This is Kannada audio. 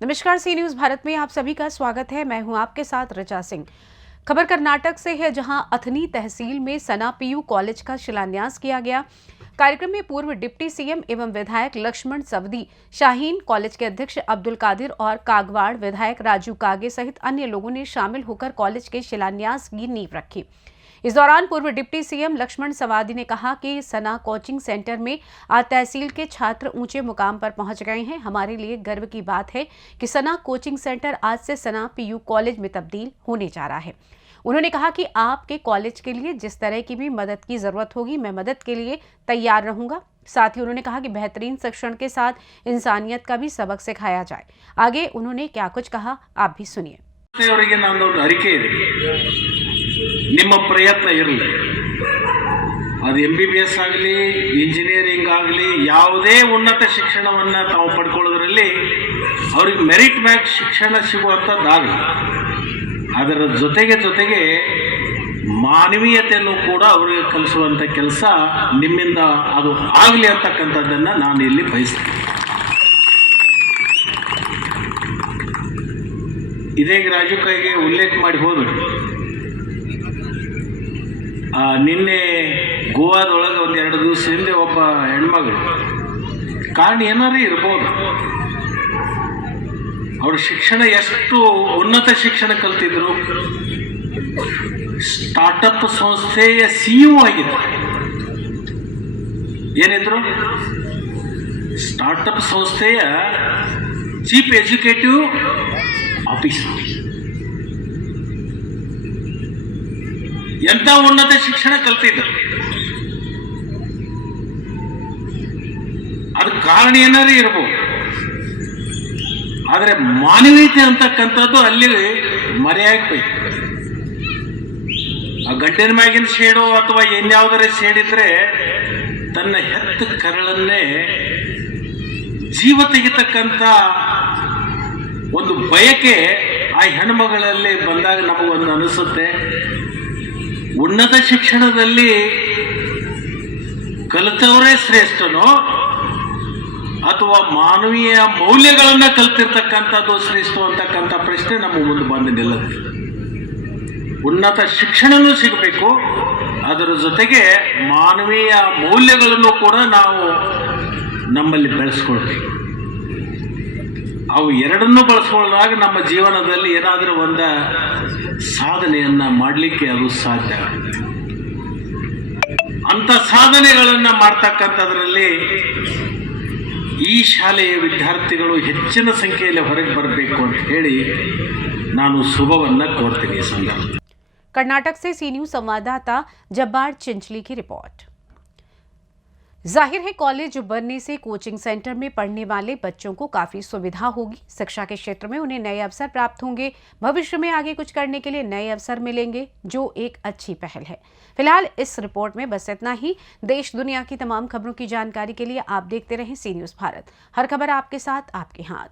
नमस्कार, सी न्यूज भारत में आप सभी का स्वागत है। मैं हूं आपके साथ ऋचा सिंह। खबर कर्नाटक से है, जहां अथनी तहसील में सना पीयू कॉलेज का शिलान्यास किया गया। कार्यक्रम में पूर्व डिप्टी सीएम एवं विधायक लक्ष्मण सवदी, शाहीन कॉलेज के अध्यक्ष अब्दुल कादिर और कागवाड़ विधायक राजू कागे सहित अन्य लोगों ने शामिल होकर कॉलेज के शिलान्यास की नींव रखी। इस दौरान पूर्व डिप्टी सीएम लक्ष्मण सवदी ने कहा कि सना कोचिंग सेंटर में आज तहसील के छात्र ऊंचे मुकाम पर पहुंच गए हैं। हमारे लिए गर्व की बात है कि सना कोचिंग सेंटर आज से सना पीयू कॉलेज में तब्दील होने जा रहा है। उन्होंने कहा कि आपके कॉलेज के लिए जिस तरह की भी मदद की जरूरत होगी, मैं मदद के लिए तैयार रहूंगा। साथ ही उन्होंने कहा कि बेहतरीन शिक्षण के साथ इंसानियत का भी सबक सिखाया जाए। आगे उन्होंने क्या कुछ कहा, आप भी सुनिए। ನಿಮ್ಮ ಪ್ರಯತ್ನ ಇರಲಿ, ಅದು MBBS ಆಗಲಿ, ಇಂಜಿನಿಯರಿಂಗ್ ಆಗಲಿ, ಯಾವುದೇ ಉನ್ನತ ಶಿಕ್ಷಣವನ್ನು ತಾವು ಪಡ್ಕೊಳ್ಳೋದ್ರಲ್ಲಿ ಅವ್ರಿಗೆ ಮೆರಿಟ್ ಮ್ಯಾಚ್ ಶಿಕ್ಷಣ ಸಿಗುವಂಥದ್ದಾಗಲಿ, ಅದರ ಜೊತೆಗೆ ಮಾನವೀಯತೆಯನ್ನು ಕೂಡ ಅವರಿಗೆ ಕಲಿಸುವಂಥ ಕೆಲಸ ನಿಮ್ಮಿಂದ ಅದು ಆಗಲಿ ಅಂತಕ್ಕಂಥದ್ದನ್ನು ನಾನು ಇಲ್ಲಿ ಬಯಸ್ತೀನಿ. ಇದೇ ರಾಜು ಕೈಗೆ ಉಲ್ಲೇಖ ಮಾಡಿ ಹೋದರು. ನಿನ್ನೆ ಗೋವಾದೊಳಗೆ ಒಂದೆರಡು ದಿವಸ ಹಿಂದೆ ಒಬ್ಬ ಹೆಣ್ಮಗಳು, ಕಾರಣ ಏನಾರು ಇರ್ಬೋದು, ಅವ್ರ ಶಿಕ್ಷಣ ಎಷ್ಟು ಉನ್ನತ ಶಿಕ್ಷಣ ಕಲ್ತಿದ್ರು, ಸ್ಟಾರ್ಟಪ್ ಸಂಸ್ಥೆಯ CEO ಆಗಿದ್ರು. ಏನಿದ್ರು? ಸ್ಟಾರ್ಟಪ್ ಸಂಸ್ಥೆಯ ಚೀಫ್ ಎಕ್ಸಿಕ್ಯೂಟಿವ್ ಆಫೀಸರ್. ಎಂಥ ಉನ್ನತ ಶಿಕ್ಷಣ ಕಲ್ತಿದ್ದರು. ಅದು ಕಾರಣ ಏನಾರು ಇರಬಹುದು, ಆದರೆ ಮಾನವೀಯತೆ ಅಂತಕ್ಕಂಥದ್ದು ಅಲ್ಲಿ ಮರೆಯಾಗಬೇಕು. ಆ ಗಂಡಿನ ಮ್ಯಾಗಿನ ಶೇಡೋ ಅಥವಾ ಇನ್ಯಾವುದರ ಶೇಡಿದ್ರೆ ತನ್ನ ಹೆತ್ತ ಕರಳನ್ನೇ ಜೀವ ತೆಗಿತಕ್ಕಂಥ ಒಂದು ಬಯಕೆ ಆ ಹೆಣ್ಮಗಳಲ್ಲಿ ಬಂದಾಗ ನಮಗೊಂದು ಅನಿಸುತ್ತೆ, ಉನ್ನತ ಶಿಕ್ಷಣದಲ್ಲಿ ಕಲಿತವರೇ ಶ್ರೇಷ್ಠನೋ ಅಥವಾ ಮಾನವೀಯ ಮೌಲ್ಯಗಳನ್ನು ಕಲ್ತಿರ್ತಕ್ಕಂಥದ್ದು ಶ್ರೇಷ್ಠ ಅಂತಕ್ಕಂಥ ಪ್ರಶ್ನೆ ನಮ್ಮ ಮುಂದೆ ಬಂದು ನಿಲ್ಲುತ್ತೆ. ಉನ್ನತ ಶಿಕ್ಷಣನೂ ಸಿಗಬೇಕು, ಅದರ ಜೊತೆಗೆ ಮಾನವೀಯ ಮೌಲ್ಯಗಳನ್ನು ಕೂಡ ನಾವು ನಮ್ಮಲ್ಲಿ ಬೆಳೆಸ್ಕೊಳ್ಬೇಕು. ಅವು ಎರಡನ್ನೂ ಬಳಸ್ಕೊಳ್ಳುವಾಗ ನಮ್ಮ ಜೀವನದಲ್ಲಿ ಏನಾದರೂ ಒಂದು ಸಾಧನೆಯನ್ನು ಮಾಡಲಿಕ್ಕೆ ಅದು ಸಾಧ್ಯ ಆಗುತ್ತೆ. ಅಂಥ ಸಾಧನೆಗಳನ್ನು ಮಾಡ್ತಕ್ಕಂಥದ್ರಲ್ಲಿ ಈ ಶಾಲೆಯ ವಿದ್ಯಾರ್ಥಿಗಳು ಹೆಚ್ಚಿನ ಸಂಖ್ಯೆಯಲ್ಲಿ ಹೊರಗೆ ಬರಬೇಕು ಅಂತ ಹೇಳಿ ನಾನು ಶುಭವನ್ನು ಕೋರ್ತೀನಿ ಈ ಸಂದರ್ಭ. कर्नाटक से सी न्यूज संवाददाता जब्बार चिंचली की रिपोर्ट। जाहिर है, कॉलेज बनने से कोचिंग सेंटर में पढ़ने वाले बच्चों को काफी सुविधा होगी। शिक्षा के क्षेत्र में उन्हें नए अवसर प्राप्त होंगे। भविष्य में आगे कुछ करने के लिए नए अवसर मिलेंगे, जो एक अच्छी पहल है। फिलहाल इस रिपोर्ट में बस इतना ही। देश दुनिया की तमाम खबरों की जानकारी के लिए आप देखते रहें सी न्यूज भारत। हर खबर आपके साथ, आपके हाथ।